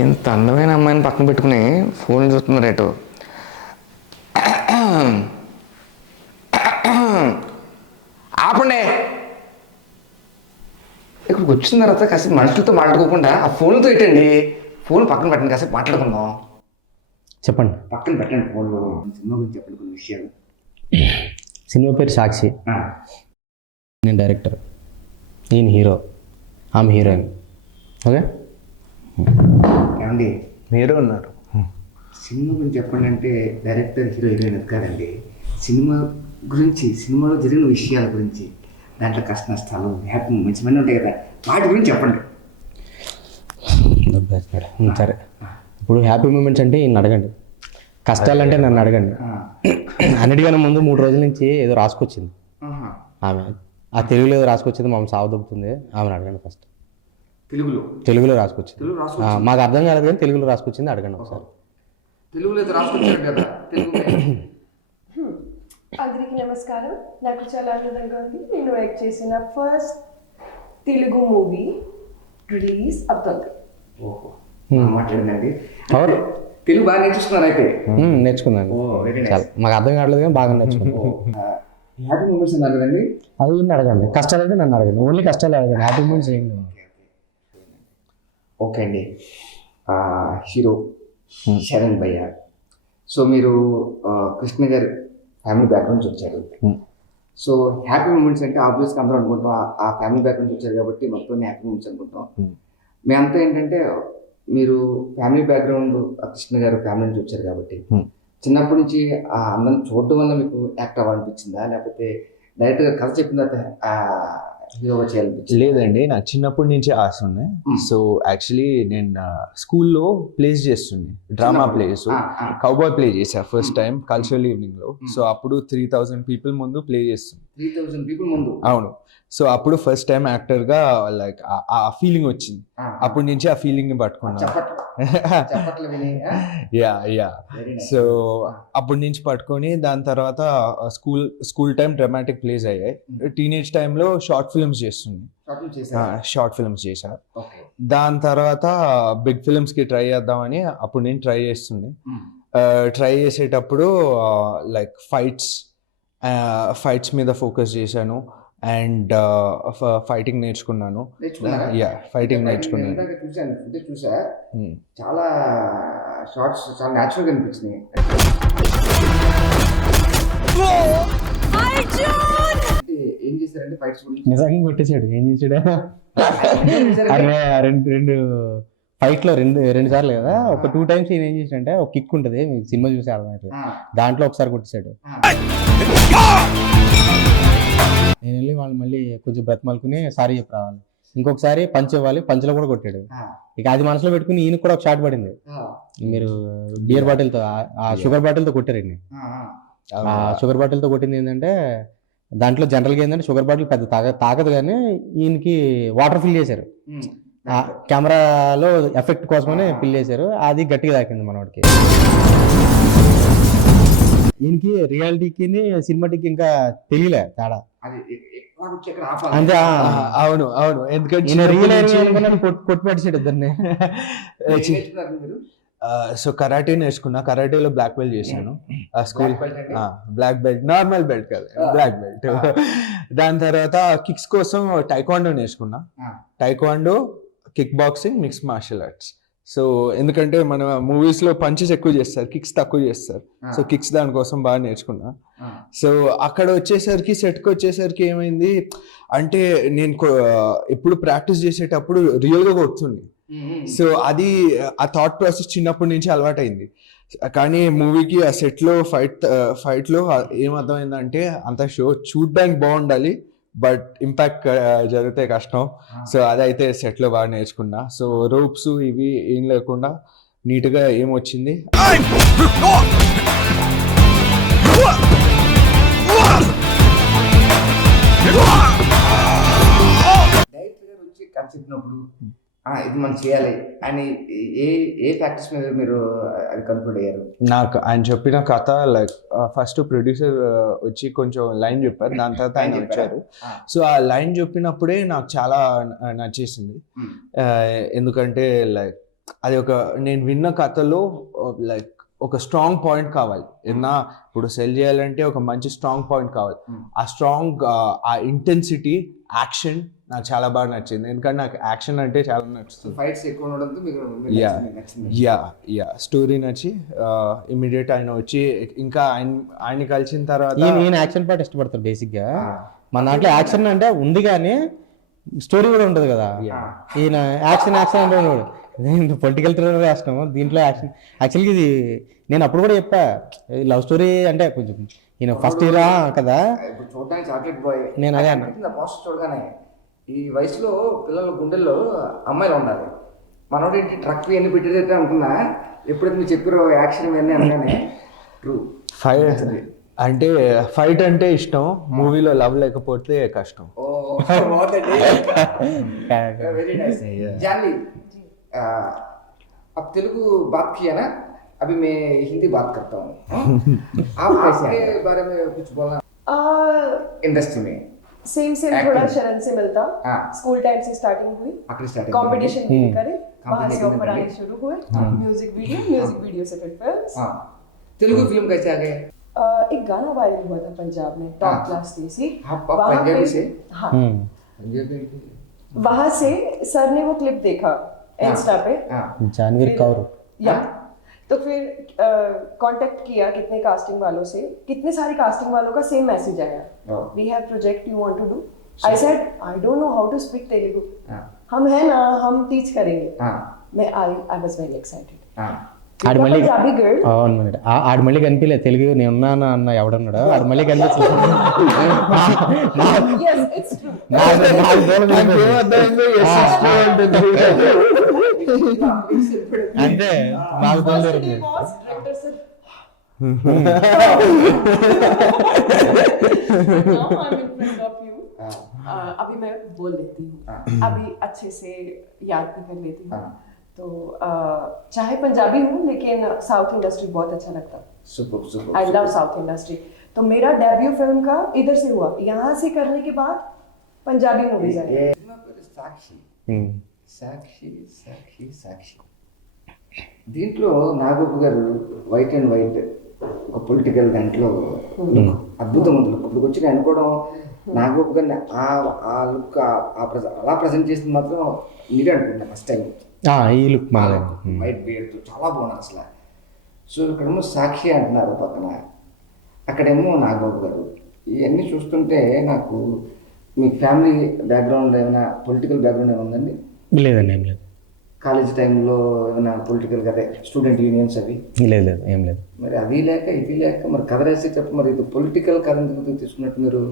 ఇంత అందమైన అమ్మాయిని పక్కన పెట్టుకుని ఫోన్ చూస్తున్నారు రేటు. ఆపండి. ఇక్కడికి వచ్చిన తర్వాత కాసేపు మనుషులతో మాట్లాడుకోకుండా ఆ ఫోన్తో ఏంటండి, ఫోన్ పక్కన పెట్టండి, కాసేపు మాట్లాడుకుందాం. చెప్పండి. పక్కన పెట్టండి ఫోన్లో. సినిమా గురించి చెప్పండి కొన్ని విషయాలు. సినిమా పేరు సాక్షి. నేను డైరెక్టర్, నేను హీరో, ఆమె హీరోయిన్. ఓకే, ఏమండి హీరో ఉన్నారు. సినిమా గురించి చెప్పండి అంటే డైరెక్టర్, హీరో, హీరోయిన్ అది కాదండి. సినిమా గురించి, సినిమాలో జరిగిన విషయాల గురించి, దాంట్లో కష్ట నష్టాలు, హ్యాపీ మూమెంట్స్ ఇవన్నీ ఉంటాయి కదా, వాటి గురించి చెప్పండి. సరే, ఇప్పుడు హ్యాపీ మూమెంట్స్ అంటే ఈయన అడగండి, కష్టాలు అంటే నన్ను అడగండి. అన్నిటికన్నా ముందు 3 రోజుల నుంచి ఏదో రాసుకొచ్చింది ఆమె, ఆ తెలుగులో ఏదో రాసుకొచ్చింది, మమ్మల్ని సాగుదొబ్బుతుంది, ఆమెను అడగండి ఫస్ట్. తెలుగులో రాసుకొచ్చింది, మాకు అర్థం కాలేదు కానీ తెలుగులో రాసుకొచ్చింది, అడగండి ఒకసారి. తెలుగులో రాసుకొచ్చారు కదా. అందరికీ నమస్కారం. నాకు చాలా ఆనందంగా ఉంది. నేను యాక్ట్ చేసిన ఫస్ట్ తెలుగు మూవీ రిలీజ్ అవుతుంది. మాట్లాడిందండి. తెలుగు బాగా నేర్చుకున్నాను అయితే. నేర్చుకున్నాను, చాలా మాకు అర్థం కావట్లేదు కానీ బాగా నేర్చుకున్నాను. హ్యాపీ మూమెంట్స్ అన్నారు కదండి, అది అడగండి. కష్టాలు అంటే నన్ను అడగండి, ఓన్లీ కష్టాలు అడగండి, హ్యాపీ మూమెంట్స్ ఏం లేవు. ఓకే అండి. హీరో శరణ్ భయ్య. సో మీరు కృష్ణ గారి ఫ్యామిలీ బ్యాక్గ్రౌండ్ నుంచి వచ్చారు. సో హ్యాపీ మూమెంట్స్ అంటే ఆబ్వియస్గా అందరూ అనుకుంటాం ఆ ఫ్యామిలీ బ్యాక్గ్రౌండ్ నుంచి వచ్చారు కాబట్టి మొత్తం హ్యాపీ మూమెంట్స్ అనుకుంటాం. మేమంతా ఏంటంటే మీరు ఫ్యామిలీ బ్యాక్గ్రౌండ్, కృష్ణ గారు ఫ్యామిలీ నుంచి వచ్చారు కాబట్టి చిన్నప్పటి నుంచి అందరిని చూడడం వల్ల మీకు యాక్ట్ అవ్వాలనిపించిందా, లేకపోతే డైరెక్ట్గా కథ చెప్పిన తర్వాత హీరోగా చేయాలనిపించింది? లేదండి, నాకు చిన్నప్పటి నుంచి ఆశ ఉన్నాయి. సో యాక్చువల్లీ నేను స్కూల్లో ప్లేస్ చేస్తుండే, డ్రామా ప్లేస్, కౌబాయ్ ప్లే చేశా ఫస్ట్ టైం కల్చరల్ ఈవినింగ్ లో. సో అప్పుడు 3000 పీపుల్ ముందు ప్లే చేస్తుంది. 3000 పీపుల్ ముందు? అవును. సో అప్పుడు ఫస్ట్ టైం యాక్టర్ గా లైక్ ఆ ఫీలింగ్ వచ్చింది. అప్పటి నుంచి ఆ ఫీలింగ్ ని పట్టుకున్నాను. యా. సో అప్పటి నుంచి పట్టుకొని దాని తర్వాత స్కూల్ టైం డ్రామాటిక్ ప్లేస్ అయ్యాయి. టీనేజ్ టైంలో షార్ట్ ఫిల్మ్స్ చేస్తుంది, షార్ట్ ఫిల్మ్స్ చేశా. దాని తర్వాత బిగ్ ఫిల్మ్స్ కి ట్రై చేద్దామని అప్పుడు నేను ట్రై చేస్తుంది. ట్రై చేసేటప్పుడు లైక్ ఫైట్స్ మీద ఫోకస్ చేశాను అండ్ ఫైటింగ్ నేర్చుకున్నాను. ఫైటింగ్ నేర్చుకున్నాను. చూసా, చాలా షార్ట్స్ చాలా న్యాచురల్ గా అనిపించినాయి. ఏం చేశారంటే ఫైట్స్ నిజంగా కొట్టేశాడు. ఏం చేసాడు? రెండు ఫైట్ లో రెండు సార్లు కదా, ఒక 2 times ఏం చేసాడంటే, ఒక కిక్ ఉంటుంది, సినిమా చూసి అర్థమవుతుంది, దాంట్లో ఒకసారి కొట్టేశాడు. నేను వెళ్ళి వాళ్ళు మళ్ళీ కొంచెం బ్రతిమాలుకుని సారీ చెప్పి రావాలి, ఇంకొకసారి పంచ్ ఇవ్వాలి, పంచ్లో కూడా కొట్టాడు. ఇక అది మనసులో పెట్టుకుని ఈయన కూడా ఒక షాట్ పడింది. మీరు బియర్ బాటిల్తో, ఆ షుగర్ బాటిల్తో కొట్టారండి. ఆ షుగర్ బాటిల్తో కొట్టింది ఏంటంటే, దాంట్లో జనరల్గా ఏంటంటే షుగర్ బాటిల్ పెద్ద తాగదు కానీ ఈయనకి వాటర్ ఫిల్ చేశారు, కెమెరాలో ఎఫెక్ట్ కోసమని ఫిల్ చేశారు, అది గట్టిగా తాకింది మనవాడికి. ఈయనకి రియాలిటీకి సినిమాటిక్ ఇంకా తెలియలే తేడా. అంతే. అవును, ఎందుకంటే కొట్టుపడిచాడు ఇద్దరిని. సో కరాటే నేర్చుకున్నా, కరాటేలో బ్లాక్ బెల్ట్ చేశాను. School black belt, normal belt కాదు, బ్లాక్ బెల్ట్. దాని తర్వాత కిక్స్ కోసం టైక్వాండో నేర్చుకున్నా. Taekwondo, kick boxing, mix martial arts. So ఎందుకంటే మన మూవీస్ లో పంచెస్ ఎక్కువ చేస్తారు, కిక్స్ తక్కువ చేస్తారు. సో కిక్స్ దానికోసం బాగా నేర్చుకున్నా. సో అక్కడ వచ్చేసరికి, సెట్కి వచ్చేసరికి ఏమైంది అంటే, నేను ఎప్పుడు ప్రాక్టీస్ చేసేటప్పుడు రియల్గా కొడుతుంది. సో అది ఆ థాట్ ప్రాసెస్ చిన్నప్పటి నుంచి అలవాటైంది. కానీ మూవీకి ఆ సెట్లో ఫైట్లో ఏం అర్థమైందంటే, అంత షో చూడ్డానికి బాగుండాలి బట్ ఇంపాక్ట్ జరిగితే కష్టం. సో అదైతే సెట్లో బాగా నేర్చుకున్నా. సో రోప్స్ ఇవి ఏం లేకుండా నీట్గా ఏమొచ్చింది. డైరెక్టర్ గారు వచ్చి కథ చెప్పినప్పుడు ఇది మనం చేయాలి అని ఏ ఫ్యాక్టర్స్ మీద మీరు అది కన్క్లూడ్ అయ్యారు? నాకు ఆయన చెప్పిన కథ లైక్ ఫస్ట్ ప్రొడ్యూసర్ వచ్చి కొంచెం లైన్ చెప్పారు, దాని తర్వాత ఆయన వచ్చారు. సో ఆ లైన్ చెప్పినప్పుడే నాకు చాలా నచ్చేసింది. ఎందుకంటే లైక్ అది ఒక నేను విన్న కథలో లైక్ ఒక స్ట్రాంగ్ పాయింట్ కావాలి. ఏదన్నా ఇప్పుడు సెల్ చేయాలంటే ఒక మంచి స్ట్రాంగ్ పాయింట్ కావాలి. ఆ స్ట్రాంగ్ ఆ ఇంటెన్సిటీ యాక్షన్ నాకు చాలా బాగా నచ్చింది. ఎందుకంటే నాకు యాక్షన్ అంటే చాలా నచ్చుతుంది. ఫైట్స్ ఎక్కువ ఉండడంతో మీకు యా స్టోరీ నచ్చి ఇమీడియట్ ఆయన వచ్చి ఇంకా ఆయన కలిసిన తర్వాత ఈయన యాక్షన్ పార్ట్ ఇష్టపడతారు బేసిక్గా. మన దాంట్లో యాక్షన్ అంటే ఉంది కానీ స్టోరీ కూడా ఉంటుంది కదా. ఈయన యాక్షన్ అంటే పొలిటికల్ థ్రిల్లర్ వేస్తున్నాము, దీంట్లో యాక్షన్. యాక్చువల్గా ఇది నేను అప్పుడు కూడా చెప్పా, లవ్ స్టోరీ అంటే కొంచెం ఈయన ఫస్ట్ ఇయరా కదా, చూడడానికి చాక్లెట్ బాయ్. నేను అదే అన్నా పోస్టర్ చూడగానే ఈ వయసులో పిల్లల గుండెల్లో అమ్మాయిలు ఉండాలి. మనోడు ఏంటి ట్రక్ ఎన్ని పెట్టేదైతే అనుకున్నా, ఎప్పుడైతే మీరు చెప్పారో యాక్షన్ ఇవన్నీ అనగానే ట్రూ. ఫైట్ అంటే ఫైట్ అంటే ఇష్టం, మూవీలో లవ్ లేకపోతే కష్టం. Very nice. जानवी, अब तेलुगु बात किया ना, अभी मैं हिंदी बात करता हूँ. आप कैसे बारे में कुछ बोलना इंडस्ट्री में? सेम थोड़ा शरण से मिलता. स्कूल टाइम से स्टार्टिंग हुई, कंपटीशन भी करे, वहाँ से ऑफर आने शुरू हुए. म्यूजिक वीडियो से फिर फिल्म्स. तेलुगु फिल्म कैसे आ गए? एक गाना वायरल हुआ था पंजाब में, टॉप क्लास देसी. पंजाबी से? हाँ, वहाँ से सर ने वो क्लिप देखा इंस्टा पे, जानवीर कौर. या तो फिर कांटेक्ट किया कितने कास्टिंग वालों से, कितने सारे कास्टिंग वालों का सेम मैसेज आया, we have project you want to do. I said I don't know how to speak Telugu, हम है ना, हम टीच करेंगे. मैं आई वाज वेरी एक्साइटेड. ఆడు మళ్ళీ पंजाबी गर्ल. అవును, ఆడు మళ్ళీ కనిపించలేదు తెలుగు నేను ఉన్నాను అన్న ఎవడన్నాడు, ఆడు మళ్ళీ కనిపించలేదు. Yes, it's true. అంటే నాకు First తెలియదు. day was director said, now I'm in front of you. अभी मैं बोल लेती हूँ, अभी अच्छे से याद भी कर लेती हूँ. तो चाहे पंजाबी हूँ लेकिन साउथ इंडस्ट्री बहुत अच्छा लगता है. I love south industry. तो मेरा डेब्यू फिल्म का इधर से हुआ, यहाँ से करने के बाद पंजाबी मूवीज आई. సాక్షి సాక్షి సాక్షి సాక్షి దీంట్లో నాగబాబు గారు వైట్ అండ్ వైట్ ఒక పొలిటికల్ దాంట్లో అద్భుతం ఉంటుంది. ఇప్పుడు వచ్చి నేను అనుకోవడం నాగబాబు గారిని ఆ లుక్ అలా ప్రజెంట్ చేసింది మాత్రం మీరే అనుకుంటున్నాను ఫస్ట్ టైం. ఈ లుక్ వైట్ బియర్డ్తో చాలా బాగున్నారు అసలు. సో ఇక్కడేమో సాక్షి అంటున్నారు పక్కన, అక్కడేమో నాగబాబు గారు. ఇవన్నీ చూస్తుంటే నాకు మీ ఫ్యామిలీ బ్యాక్గ్రౌండ్ ఏమైనా పొలిటికల్ బ్యాక్గ్రౌండ్ ఏమైనా ఉందండి? లేదండి, ఏం లేదు. కాలేజ్ టైంలో ఏమైనా పొలిటికల్ కదా, స్టూడెంట్ యూనియన్స్ అవి? లేదు, ఏం లేదు. మరి అవి లేక ఇది లేక మరి కథ రాసేటప్పుడు మరి ఇది పొలిటికల్ కథ ఎందుకు తీసుకున్నట్టు మీరు?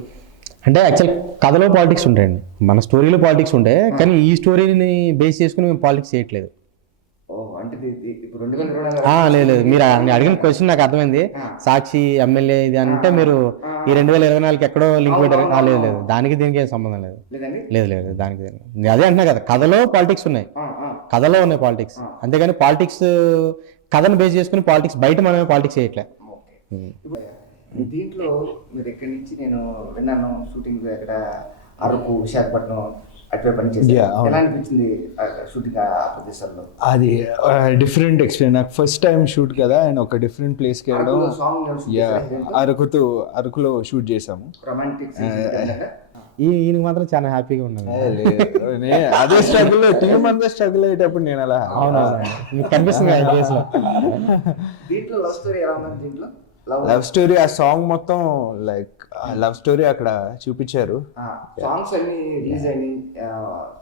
అంటే యాక్చువల్ కథలో పాలిటిక్స్ ఉంటాయండి, మన స్టోరీలో పాలిటిక్స్ ఉంటాయి, కానీ ఈ స్టోరీని బేస్ చేసుకుని మేము పాలిటిక్స్ చేయట్లేదు. అంటే ఇప్పుడు 2022 లేదు, మీరు అడిగిన క్వశ్చన్ నాకు అర్థమైంది. సాక్షి ఎమ్మెల్యే ఇది అంటే మీరు ఈ 2024 ఎక్కడో లింక్ పెట్టారు. లేదు, దానికి దీనికి ఏం సంబంధం లేదు. లేదు, దానికి అదే అంటున్నా కదా, కథలో పాలిటిక్స్ ఉన్నాయి, కథలో ఉన్నాయి పాలిటిక్స్, అంతేగాని పాలిటిక్స్ కథను బేస్ చేసుకుని పాలిటిక్స్ బయట మనమే పాలిటిక్స్ చేయట్లే. దీంట్లో మీరు ఎక్కడి నుంచి నేను విన్నాను షూటింగ్ ఎక్కడ అరకు, విశాఖపట్నం అటువైపు పని చేసి ఎలా అనిపించింది షూటింగ్ ఆ ప్రదేశాల్లో? అది డిఫరెంట్ ఎక్స్పీరియన్స్. నాకు ఫస్ట్ టైం షూట్ కదా, అండ్ ఒక డిఫరెంట్ ప్లేస్కి వెళ్ళడం. అరకులో షూట్ చేసాము. ఈయనకి మాత్రం చాలా హ్యాపీగా ఉన్నది. అదే స్ట్రగుల్, టీమ్ అంతా స్ట్రగుల్ అయ్యేటప్పుడు నేను అలా కనిపిస్తుంది. దీంట్లో లవ్ స్టోరీ ఎలా ఉంది? దీంట్లో లవ్ స్టోరీ ఆ సాంగ్ మొత్తం లైక్ లవ్ స్టోరీ అక్కడ చూపించారు. సాంగ్స్ అన్ని రిలీజ్ అయినాయి,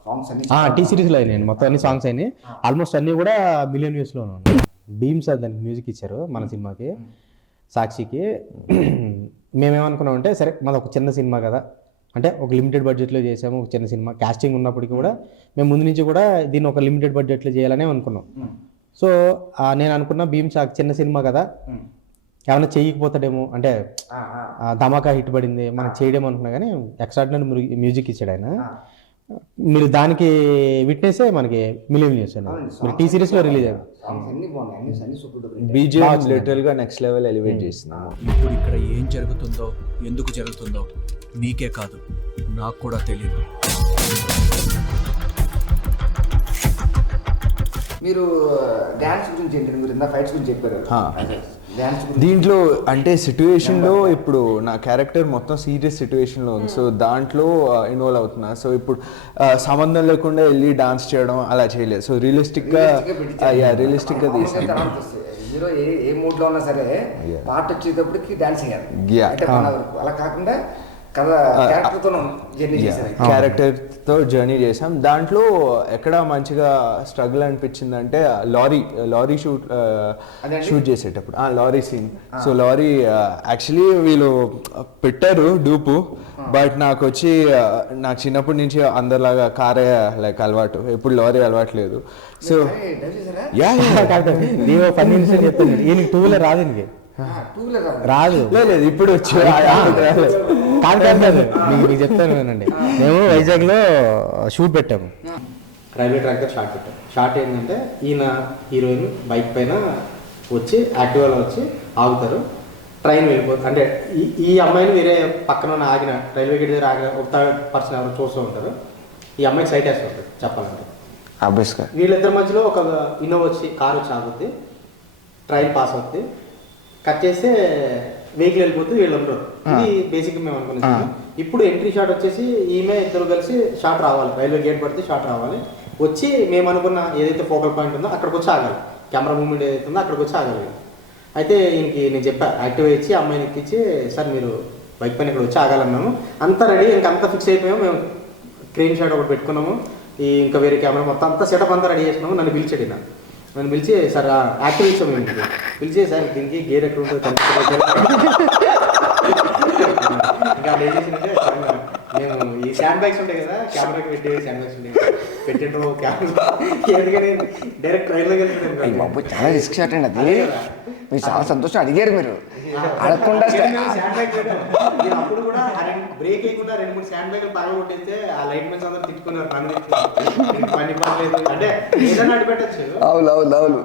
సాంగ్స్ అన్ని టీ సిరీస్లో అయినాయి, మొత్తం అన్ని సాంగ్స్ అయినాయి. ఆల్మోస్ట్ అన్ని కూడా మిలియన్ వ్యూస్లో ఉన్నాయి. భీమ్స్ దానికి మ్యూజిక్ ఇచ్చారు మన సినిమాకి, సాక్షికి. మేమేమనుకున్నామంటే సరే మాది ఒక చిన్న సినిమా కదా, అంటే ఒక లిమిటెడ్ బడ్జెట్లో చేసాము, ఒక చిన్న సినిమా. కాస్టింగ్ ఉన్నప్పటికీ కూడా మేము ముందు నుంచి కూడా దీన్ని ఒక లిమిటెడ్ బడ్జెట్లో చేయాలనే అనుకున్నాం. సో నేను అనుకున్న భీమ్స్ చిన్న సినిమా కదా, ఏమైనా చేయకపోతాడేమో, అంటే ధమాకా హిట్ పడింది మనం చేయడేమో అనుకున్నా, కానీ ఎక్స్ట్రాడినరీ మ్యూజిక్ ఇచ్చాడు ఆయన. మీరు దానికి విట్నెసే మనకి మిలియన్ న్యూస్ మీరు టీ సిరీస్ లో రిలీజ్ అయ్యారు. సాంగ్స్ అన్ని బాగున్నాయి, అన్ని సూపర్ డూపర్. బీజిఎం లిటరల్ గా నెక్స్ట్ లెవెల్ ఎలివేట్ చేస్తున్నాము. ఇప్పుడు ఇక్కడ ఏం జరుగుతుందో ఎందుకు జరుగుతుందో నీకే కాదు నాకు కూడా తెలియదు. మీరు డ్యాన్స్ గురించి ఏంటంటే మీరు ఇందా ఫైట్స్ గురించి చెప్పారు. డ్యాన్స్ దీంట్లో అంటే సిచ్యువేషన్లో ఇప్పుడు నా క్యారెక్టర్ మొత్తం సీరియస్ సిచ్యువేషన్లో ఉంది. సో దాంట్లో ఇన్వాల్వ్ అవుతున్నా. సో ఇప్పుడు సంబంధం లేకుండా వెళ్ళి డాన్స్ చేయడం అలా చేయలేదు. సో రియలిస్టిక్గా తీసాను. హీరో ఏ మూడ్ లో ఉన్నా సరే పాట వచ్చేటప్పటికి డాన్స్ చేయాలి. అంటే అలా కాకుండా క్యారెక్టర్తో జర్నీ చేసాం. దాంట్లో ఎక్కడ మంచిగా స్ట్రగుల్ అనిపించింది అంటే లారీ షూట్ చేసేటప్పుడు lorry scene. So lorry actually వీళ్ళు పెట్టారు డూపు, బట్ నాకు వచ్చి నాకు చిన్నప్పటి నుంచి అందరిలాగా కారే లైక్ అలవాటు, ఎప్పుడు లారీ అలవాట్లేదు. సో పని చెప్తాను ఈయనకి టూ వీలర్ రాదు, రాదు లేదు ఇప్పుడు వచ్చి మీకు చెప్తాను వినండి. మేము వైజాగ్లో షూట్ పెట్టాము, రైల్వే ట్రాక్ దగ్గర షార్ట్ పెట్టాము. షార్ట్ ఏంటంటే ఈయన హీరోయిన్ బైక్ పైన వచ్చి యాక్టివాలో వచ్చి ఆగుతారు, ట్రైన్ వెళ్ళిపోతుంది. అంటే ఈ అమ్మాయిని వేరే పక్కన ఆగిన రైల్వే గేట్ దగ్గర ఆగిన ఒక థర్డ్ పర్సన్ ఎవరు చూస్తూ ఉంటారు. ఈ అమ్మాయికి సైట్ వేస్తుంటారు చెప్పాలంటే. వీళ్ళిద్దరి మధ్యలో ఒక ఇన్నోవా వచ్చి కారు వచ్చి ఆగుద్ది, ట్రైన్ పాస్ అవుద్ది, కట్ చేస్తే వెహికల్ వెళ్ళిపోతుంది, వీళ్ళు ఉండరు. ఇది బేసిక్గా మేము అనుకున్నాం. ఇప్పుడు ఎంట్రీ షాట్ వచ్చేసి ఈమె ఇద్దరు కలిసి షాట్ రావాలి, రైల్వే గేట్ పడితే షాట్ రావాలి. వచ్చి మేము అనుకున్న ఏదైతే ఫోకల్ పాయింట్ ఉందో అక్కడికి వచ్చి ఆగాలి, కెమెరా మూమెంట్ ఏదైతే ఉందో అక్కడికి వచ్చి ఆగాలి. అయితే ఈయనకి నేను చెప్పా యాక్టివ్ ఇచ్చి అమ్మాయిని ఎక్కించి, సార్ మీరు బైక్ పైన ఇక్కడ వచ్చి ఆగాలన్నాము. అంతా రెడీ, ఇంకంతా ఫిక్స్ అయిపోయాము. మేము క్రెయిన్ షాట్ ఒకటి పెట్టుకున్నాము, ఇంకా వేరే కెమెరా మొత్తం అంతా సెటప్ అంతా రెడీ చేసుకున్నాము. నన్ను పిలిచాడు, నన్ను పిలిచి సార్ యాక్టివ్ ఇచ్చాము. మేము పిలిచి సార్ దీనికి గేర్ ఎక్కడ ఉంటుంది ఇంకా ఏం చేసిందంటే మేము ఈ శాండ్ బ్యాగ్స్ ఉంటాయి కదా, కెమెరాకి పెట్టే శాండ్ బ్యాగ్స్ ఉంటాయి పెట్టిండ్రు కెమెరా, ఎందుకని డైరెక్ట్ ట్రైన్లోకి వెళ్తుంది. బాబు చాలా రిస్క్ షాట్ అండి అది, మీరు చాలా సంతోషం అడిగారు. మీరు అడగకుండా అప్పుడు కూడా బ్రేక్ వేయకుండా 2-3 శాండ్ బ్యాగులు పగల కొట్టేస్తే ఆ లైట్ మెన్స్ అందరూ తిట్టుకున్నారు, పని పర్లేదు అంటే ఏదైనా అడ్డు పెట్టచ్చు. అవును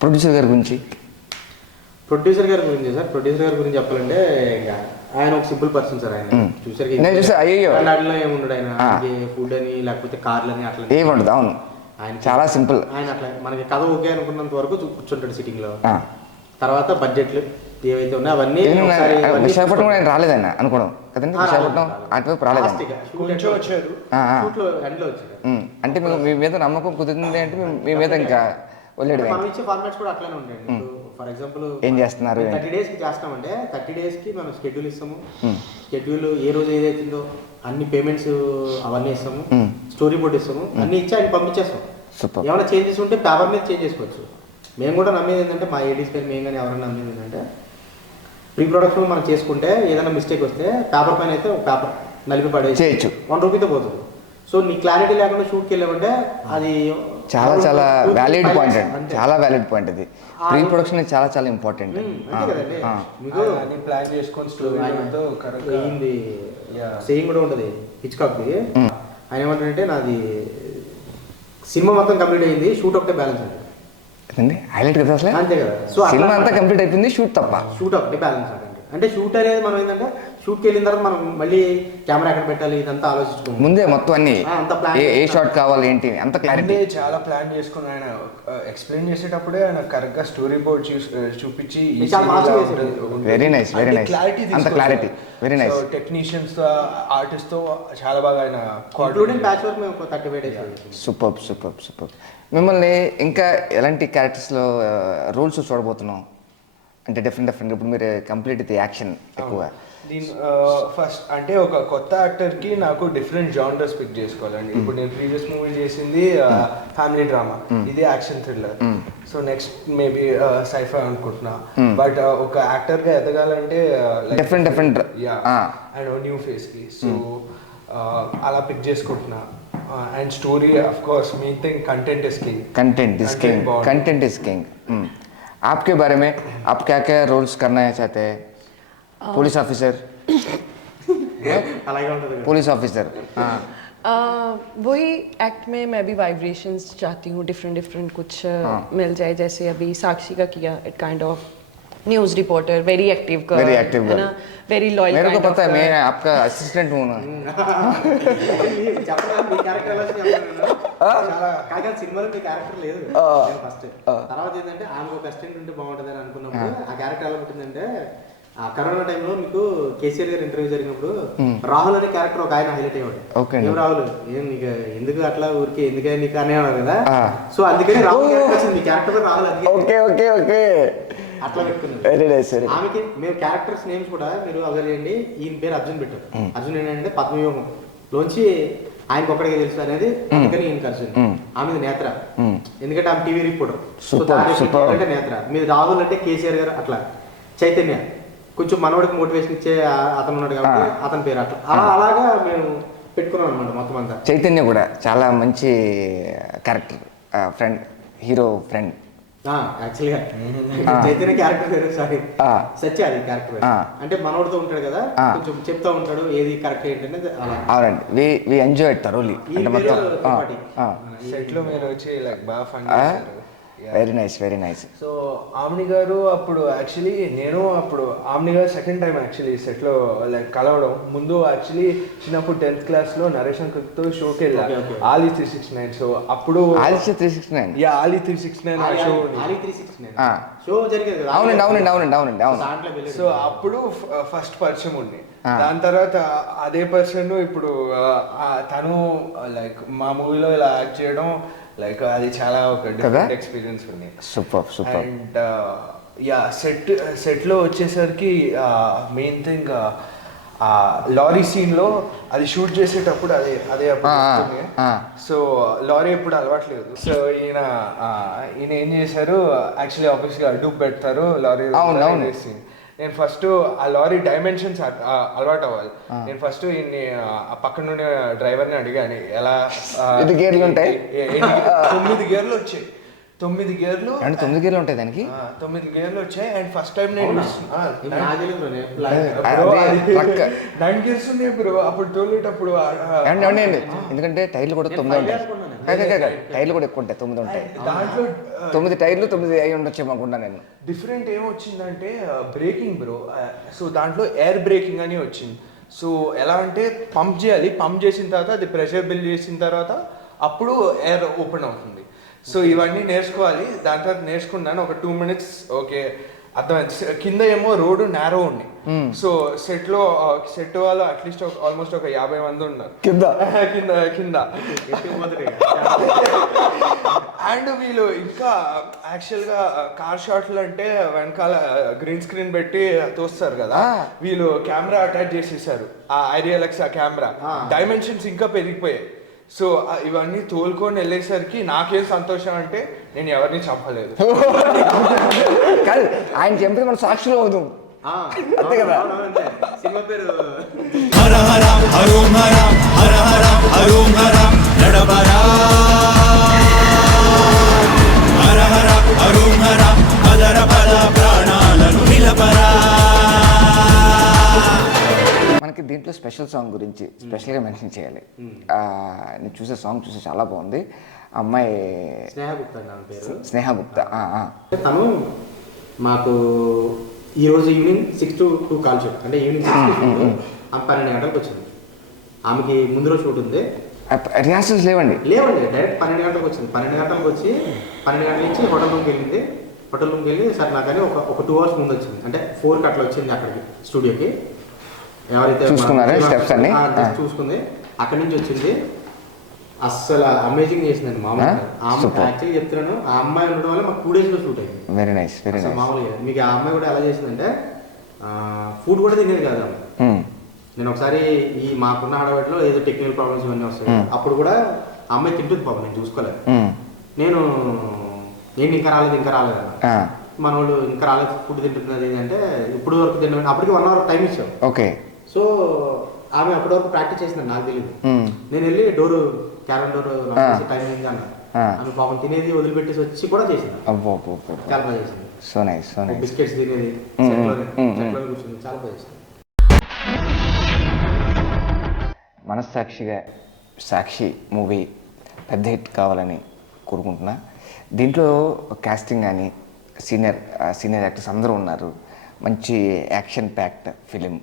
ప్రొడ్యూసర్ గారి గురించి సార్ ప్రొడ్యూసర్ గారి గురించి చెప్పాలంటే ఇంకా ఆయన ఒక సింపుల్ పర్సన్ సార్. ఆయన చూసారు ఏముండడు, ఆయన ఫుడ్ అని లేకపోతే కార్లు అని అట్లా ఏముండదు. అవును, ఆయన చాలా సింపుల్. ఆయన అట్లా మనకి కథ ఓకే అనుకున్నంత వరకు కూర్చుంటాడు సిట్టింగ్ లో. తర్వాత బడ్జెట్లు ఏవైతే ఉన్నాయో అవన్నీ విశాఖపట్నం ఆయన రాలేదన్న అనుకోవడం కదండి, విశాఖపట్నం అటువైపు రాలేదండి. అంటే మీ మీద నమ్మకం కుదిరింది అంటే మీ మీద ఇంకా మనం ఇచ్చే ఫార్మాట్స్ కూడా అట్లానే ఉంటాయండి. ఫర్ ఎగ్జాంపుల్ ఏం చేస్తున్నారు 30 days చేస్తామంటే 30 days మనం షెడ్యూల్ ఇస్తాము. షెడ్యూల్ ఏ రోజు ఏదైతుందో అన్ని పేమెంట్స్ అవన్నీ ఇస్తాము, స్టోరీ బోర్డ్ ఇస్తాము, అన్ని ఇచ్చి ఆయన పంపించేస్తాం. ఏమైనా చేంజెస్ ఉంటే పేపర్ మీద చేంజ్ చేసుకోవచ్చు. మేము కూడా నమ్మేది ఏంటంటే మా ఏడీస్ పేరు మేము కానీ ఎవరైనా నమ్మేది ఏంటంటే ప్రీ ప్రొడక్షన్ మనం చేసుకుంటే ఏదైనా మిస్టేక్ వస్తే పేపర్ పైన అయితే ఒక పేపర్ నలిపి పడేసి 1 రూపీతో పోతుంది. సో నీ క్లారిటీ లేకుండా షూట్కి వెళ్ళామంటే అది చాలా వ్యాలిడ్ పాయింట్ అండి, చాలా వ్యాలిడ్ పాయింట్ అది. ప్రీ ప్రొడక్షన్ చాలా చాలా ఇంపార్టెంట్. ప్లాన్ చేసుకొని సేమ్ కూడా ఉంటుంది హిచ్కాక్ది. ఆయన ఏమంటారంటే నాది సినిమా మొత్తం కంప్లీట్ అయింది, షూట్ ఒకటే బ్యాలెన్స్ అండి. హైలైట్ కదా అసలు, అంతే కదా. సో సినిమా అంతా కంప్లీట్ అయిపోయింది, షూట్ తప్ప షూట్ ఒకటే బ్యాలెన్స్ అంటే షూట్ అనేది మనం ఏంటంటే షూట్కి వెళ్ళిన తర్వాత మనం మళ్ళీ కెమెరా ఎక్కడ పెట్టాలి ఇదంతా ఆలోచించుకోండి ముందే మొత్తం అన్ని ఏ షాట్ కావాలి ఏంటి అంత క్లారిటీ చాలా ప్లాన్ చేసుకుని ఆయన ఎక్స్ప్లెయిన్ చేసేటప్పుడే ఆయన కరెక్ట్ గా స్టోరీ బోర్డ్ చూపించి వెరీ నైస్ అంత క్లారిటీ వెరీ నైస్. టెక్నీషియన్స్ తో ఆర్టిస్ట్ తో చాలా బాగా ఆయన ప్యాచ్ వర్క్ మేము 35 days. సూపర్. మిమ్మల్ని ఇంకా ఎలాంటి క్యారెక్టర్స్లో రోల్స్ చూడబోతున్నాం అంటే డిఫరెంట్ ఇప్పుడు మీరు కంప్లీట్ ఇది యాక్షన్ ఎక్కువ. ఫస్ట్ అంటే ఒక కొత్త యాక్టర్కి నాకు డిఫరెంట్ జానర్స్ పిక్ చేసుకోవాలండి. ఇప్పుడు నేను ప్రీవియస్ మూవీ చేసింది ఫ్యామిలీ డ్రామా, ఇది action thriller. So next maybe sci-fi అనుకుంటున్నా. బట్ ఒక యాక్టర్గా ఎదగాలంటే డిఫరెంట్ అండ్ న్యూ ఫేస్కి. సో అలా పిక్ చేసుకుంటున్నా. And story of course main thing content is king. आपके बारे में आप क्या क्या रोल्स करना चाहते हैं పోలీస్ ఆఫీసర్, పోలీస్ ఆఫీసర్. वही एक्ट में मैं भी वाइब्रेशंस चाहती हूँ, डिफरेंट डिफरेंट कुछ मिल जाए, जैसे अभी साक्षी का किया, it kind of news reporter, very active का, Very active है ना, वेरी लॉयल. मेरे को पता है, मैं आपका असिस्टेंट हूँ ना. చాలా కాగా సినిమాలో మీ క్యారెక్టర్ లేదు ఫస్ట్. తర్వాత ఏంటంటే ఆమె ఒక అసిస్టెంట్ ఉంటే బాగుంటుంది అని అనుకున్నప్పుడు ఆ క్యారెక్టర్ ఎలా పుట్టిందంటే, ఆ కరోనా టైంలో మీకు కేసీఆర్ గారు ఇంటర్వ్యూ జరిగినప్పుడు రాహుల్ అనే క్యారెక్టర్ ఒక ఆయన హైలైట్ అయ్యాడు. ఏం రాహుల్, ఏం నీకు ఎందుకు అట్లా ఊరికి ఎందుకని నీకు అనేవాడు కదా, సో అందుకని రాహుల్ క్యారెక్టర్ వచ్చింది. మీ క్యారెక్టర్ రాహుల్ అది అట్లా పెట్టుకున్నారు. ఆమెకి మేము క్యారెక్టర్స్ నేమ్స్ కూడా మీరు అబ్జర్వ్ చేయండి. ఈయన పేరు అర్జున్ పెట్టారు. అర్జున్ ఏంటంటే పద్మవ్యూహం లోంచి ఆయనకు ఒక్కడికి తెలుసు అనేది, అందుకని ఈయనకి అర్జున్. ఆమె నేత్ర, ఎందుకంటే ఆమె టీవీ రిపోర్టర్. సో దాని నేత్ర. మీరు రాహుల్ అంటే కేసీఆర్ గారు. అట్లా చైతన్య కొంచెం మనవాడికి మోటివేషన్ ఇచ్చే అతను ఉన్నాడు కాబట్టి అతని పేరు అట్లా అలాగా మేము పెట్టుకున్నాం అనమాట మొత్తం అంతా. చైతన్య కూడా చాలా మంచి క్యారెక్టర్, ఫ్రెండ్, హీరో ఫ్రెండ్. యాక్చువల్గా చైతన్య క్యారెక్టర్ పేరు సారీ సత్య, అది క్యారెక్టర్ అంటే మనోడితో ఉంటాడు కదా, కొంచెం చెప్తా ఉంటాడు ఏది కరెక్ట్ ఏంటంటే అలా. అవునండి, వి ఎంజాయ్ థరోలీ. అంటే మొత్తం సెట్లో మీరు వచ్చి లైక్ బాగా fun. Very nice, very nice. So omni గారు అప్పుడు యాక్చువల్లీ నేను అప్పుడు ఆమ్ని గారు సెకండ్ టైం యాక్చువల్లీ సెట్లో లైక్ కలవడం. ముందు యాక్చువల్లీ చిన్నప్పుడు 10th క్లాస్లో నరేష్ అంకుల్తో షోకి వెళ్ళా, ఆలీ 369. సో అప్పుడు ఆలీ 369 ఆలీ 369 షో జరిగేది కదా. అవునండి. సో అప్పుడు ఫస్ట్ పరిచయం ఉంది. దాని తర్వాత అదే పర్సన్ ఇప్పుడు తను లైక్ మా మూవీలో ఇలా యాక్ట్ చేయడం, లైక్ అది చాలా ఒక డిఫరెంట్ ఎక్స్పీరియన్స్ ఉంది. సూపర్. అండ్ యా సెట్లో వచ్చేసరికి మెయిన్ థింగ్ లారీ సీన్లో అది షూట్ చేసేటప్పుడు అదే సో లారీ ఎప్పుడు అలవాట్లేదు. సో ఈయన ఏం చేశారు, యాక్చువల్లీ ఆబ్వియస్గా డూప్ పెడతారు లారీ సీన్. నేను ఫస్ట్ ఆ లారీ డైమెన్షన్స్ అలవాటు అవ్వాలి. నేను ఫస్ట్ ఈయన్ని పక్కన నుండి డ్రైవర్ని అడిగాను ఎలా 9 గేర్లు ఉంటాయి. 9 గేర్లు వచ్చాయి. 9 గేర్లు అంటే 9 గేర్లు ఉంటాయి దానికి. 9 గేర్లు వచ్చాయి. అండ్ ఫస్ట్ టైం నేను 9 గేర్స్ ఉన్నాయి బ్రో అప్పుడు తోలేటప్పుడు. ఎందుకంటే టైర్లు కూడా 9 ఉంటాయి. టైర్లు కూడా ఎక్కువ ఉంటాయి, 9 ఉంటాయి. దాంట్లో 9 టైర్లు 9 అయి ఉండొచ్చు అనుకుంటా నేను. డిఫరెంట్ ఏమొచ్చిందంటే బ్రేకింగ్ బ్రో. సో దాంట్లో ఎయిర్ బ్రేకింగ్ అని వచ్చింది. సో ఎలా అంటే పంప్ చేయాలి, పంప్ చేసిన తర్వాత అది ప్రెషర్ బిల్డ్ చేసిన తర్వాత అప్పుడు ఎయిర్ ఓపెన్ అవుతుంది. సో ఇవన్నీ నేర్చుకోవాలి. దాని తర్వాత నేర్చుకున్నాను ఒక 2 minutes. ఓకే అర్థమైంది. కింద ఏమో రోడ్డు నేరో ఉంది. సో సెట్ వాళ్ళు అట్లీస్ట్ ఆల్మోస్ట్ ఒక 50 మంది ఉన్నారు కింద. అండ్ వీళ్ళు ఇంకా యాక్చువల్గా కార్ షాట్లు అంటే వెనకాల గ్రీన్ స్క్రీన్ పెట్టి తోస్తారు కదా, వీళ్ళు కెమెరా అటాచ్ చేసేసారు. ఆ ఐరియలెక్స్ ఆ కెమెరా డైమెన్షన్స్ ఇంకా పెరిగిపోయాయి. సో ఇవన్నీ తోలుకొని వెళ్ళేసరికి నాకేం సంతోషం అంటే నేను ఎవరిని చంపలేదు. కాదు, ఆయన చంపితే మన సాక్షులు అవుతాం అంతే కదా. సినిమా పేరు హర హర హరోం హర హర హర హరోం హర నడబరా హర హర హరోం హర పదర పద ప్రాణాలను నిలబరా. మనకి దీంట్లో స్పెషల్ సాంగ్ గురించి స్పెషల్గా మెన్షన్ చేయాలి. నేను చూసే సాంగ్ చూసి చాలా బాగుంది. అమ్మాయి స్నేహ గుప్తా. తను మాకు ఈరోజు ఈవినింగ్ 6 to 2 కాల్ షూట్, అంటే ఈవినింగ్ 6 to 2 ఆమె 12 గంటలకు వచ్చింది. ఆమెకి ముందు రోజు షూట్ ఉంది. రిహార్సల్స్ లేవండి డైరెక్ట్ 12 గంటలకు వచ్చింది. 12 గంటలకు వచ్చి 12 గంటల నుంచి హోటల్ రూమ్కి వెళ్ళింది. హోటల్ రూమ్కి వెళ్ళి సార్ నాకని ఒక 2 hours ముందు వచ్చింది. అంటే 4కి అట్లా వచ్చింది అక్కడికి స్టూడియోకి. ఎవరైతే చూసుకుంది అక్కడి నుంచి వచ్చింది. అస్సలు అమేజింగ్ చేసిందండి మామూలుగా. యాక్చువల్లీ చెప్తున్నాను, ఆ అమ్మాయి ఉండడం వల్ల మాకు 2 days లో షూట్ అయింది. Very nice. మామూలుగా మీకు ఆ అమ్మాయి కూడా ఎలా చేసిందంటే ఫుడ్ కూడా తినేది కాదు. నేను ఒకసారి ఈ మాకున్న హడావిడిలో ఏదో టెక్నికల్ ప్రాబ్లమ్స్ ఇవన్నీ వస్తాయి, అప్పుడు కూడా ఆ అమ్మాయి తింటుంది పాపం, నేను చూసుకోలేదు. నేను ఇంకా రాలేదు అన్న మన వాళ్ళు ఇంకా రాలేదు ఫుడ్ తింటున్నది అంటే ఇప్పుడు వరకు తిన్నాను. అప్పటికి 1 hour టైం ఇచ్చాం. ఓకే. సో ఆమె అప్పటి వరకు ప్రాక్టీస్ చేసింది, నాకు తెలియదు. నేను వెళ్ళి క్యారన్ డోర్ టైం అయింది అన్న. ఆమె పాపం తినేది వదిలిపెట్టేసి వచ్చి కూడా చేసింది, చాలా బాగా చేసింది. So nice so nice. Biscuits తినేది చెట్లోనే కూర్చుంది, చాలా బాగా ఇష్టం. మనస్సాక్షిగా సాక్షి మూవీ పెద్ద హిట్ కావాలని కోరుకుంటున్నా. దీంట్లో కాస్టింగ్ కానీ సీనియర్ యాక్టర్స్ అందరూ ఉన్నారు. మంచి యాక్షన్ ప్యాక్డ్ ఫిలిం,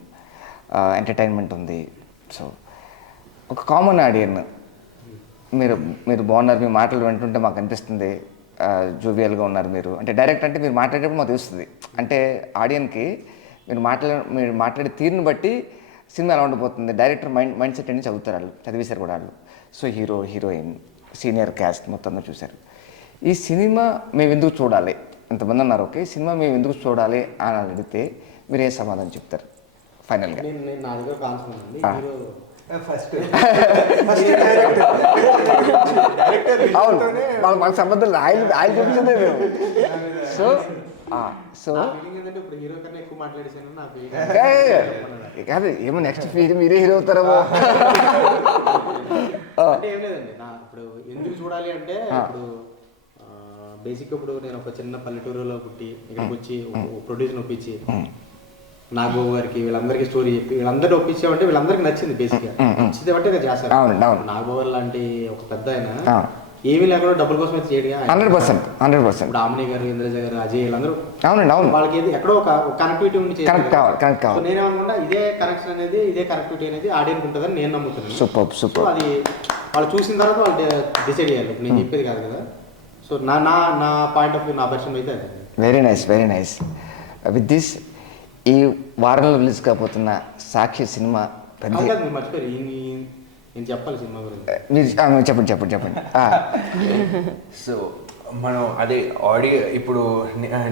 ఎంటర్టైన్మెంట్ ఉంది. సో ఒక కామన్ ఆడియన్ మీరు బాగున్నారు. మీ మాటలు వింటుంటే మాకు అనిపిస్తుంది జోవియల్గా ఉన్నారు మీరు. అంటే డైరెక్ట్ అంటే మీరు మాట్లాడేటప్పుడు మాకు తెలుస్తుంది. అంటే ఆడియన్కి మీరు మాట్లాడే తీరుని బట్టి సినిమా ఎలా ఉండిపోతుంది. డైరెక్టర్ మైండ్ సెట్ అని చదివేశారు కూడా వాళ్ళు. సో హీరోయిన్ సీనియర్ క్యాస్ట్ మొత్తం చూశారు. ఈ సినిమా మేము ఎందుకు చూడాలి, ఇంతమంది ఉన్నారు. ఓకే, సినిమా మేము ఎందుకు చూడాలి అని అడిగితే మీరు ఏ సమాధానం చెప్తారు ఫైనల్గా? నేను నా దగ్గర కాన్సెప్ట్ ఉంది. హీరో ఫస్ట్ అవును, మాకు సంబంధం ఆయన చూపించిందే మేము. సో ఫీలింగ్ ఏంటంటే ఇప్పుడు హీరో కన్నా ఎక్కువ మాట్లాడేసాను నా ఫీలింగ్ కాదు, ఏమో నెక్స్ట్ ఫీల్ మీరే హీరో అవుతారేమో. అంటే ఏం లేదండి, నా ఇప్పుడు ఎందుకు చూడాలి అంటే ఇప్పుడు బేసిక్ ఇప్పుడు నేను ఒక చిన్న పల్లెటూరులో పుట్టి ఇక్కడికి వచ్చి ప్రొడ్యూసర్ ఒప్పించి నాగబాబు గారికి వీళ్ళందరికీ స్టోరీ చెప్పి వీళ్ళందరూ ఒప్పించామంటే వీళ్ళందరికీ నచ్చింది. బేసిక్గా నచ్చితే బట్టి ఇక చేస్తారు. నాగబాబు గారు లాంటి ఒక పెద్ద ఆయన ఏమీ లేకుండా డబ్బుల కోసం అయితే చేయడుగా. 100%. ఇప్పుడు ఆమ్ని గారు, ఇంద్రజ గారు, అజయ్ వీళ్ళందరూ అవును వాళ్ళకి ఎక్కడో ఒక కనెక్టివిటీ ఉండి కనెక్ట్ కావాలి. నేనేమనుకుంటా ఇదే కనెక్షన్ అనేది ఇదే కనెక్టివిటీ అనేది ఆడియన్స్ ఉంటుందని నేను నమ్ముతున్నాను. సూపర్. అది వాళ్ళు చూసిన తర్వాత వాళ్ళు డిసైడ్ చేయాలి, నేను చెప్పేది కాదు కదా. సో నా పాయింట్ ఆఫ్ వ్యూ, నా పరిచయం అయితే అది. Very nice. విత్ దిస్ ఈ వారంలో రిలీజ్ కాబోతున్న సాక్షి సినిమా పెద్ద మీరు మర్చిపోయారు, నేను చెప్పాలి సినిమా గురించి. మీరు చెప్పండి. సో మనం అదే ఇప్పుడు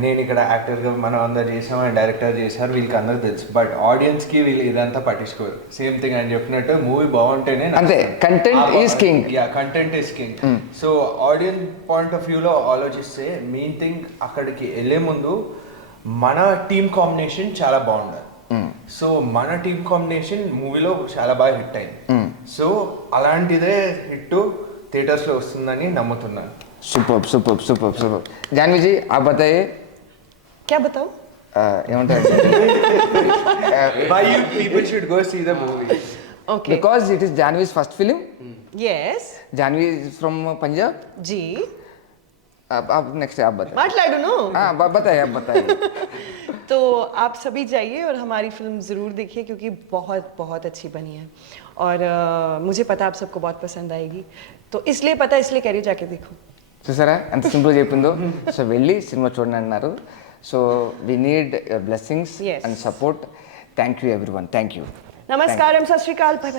నేను ఇక్కడ యాక్టర్గా మనం అందరు చేసాం, డైరెక్టర్ చేశారు, వీళ్ళకి అందరూ తెలుసు. బట్ ఆడియన్స్కి వీళ్ళు ఇదంతా పట్టించుకోరు. సేమ్ థింగ్ అని చెప్పినట్టు మూవీ బాగుంటేనే అంతే, content is king. Content is king. So audience point of వ్యూలో ఆలోచిస్తే మెయిన్ థింగ్ అక్కడికి వెళ్ళే ముందు మన టీమ్ కాంబినేషన్ చాలా బాగుండాలి. సో మన టీమ్ కాంబినేషన్ మూవీలో చాలా బాగా హిట్ అయింది. సో అలాంటిదే హిట్ థియేటర్స్లో వస్తుందని నమ్ముతున్నాను. సూపర్. जानवी जी आप बताइए. क्या बताओ? ఏమంటారు? Why you people should go see the movie? Okay. Because it is Janvi's first film. Yes. Janvi is from Punjab. जी. आप नेक्स्ट आप बताइए. माట్లాడు नो. हाँ बताइए. तो आप सभी जाइए और हमारी फिल्म ज़रूर देखिए क्योंकि बहुत बहुत अच्छी बनी है और मुझे पता आप सबको बहुत पसंद आएगी. तो इसलिए कह रही हूँ जाके देखो. చూసారా ఎంత సింపుల్ చెప్పిందో. సో వెళ్ళి సినిమా చూడండి అన్నారు. So we need your blessings Yes. And support. Thank you everyone. Thank you. नमस्कारम, सत श्री अकाल.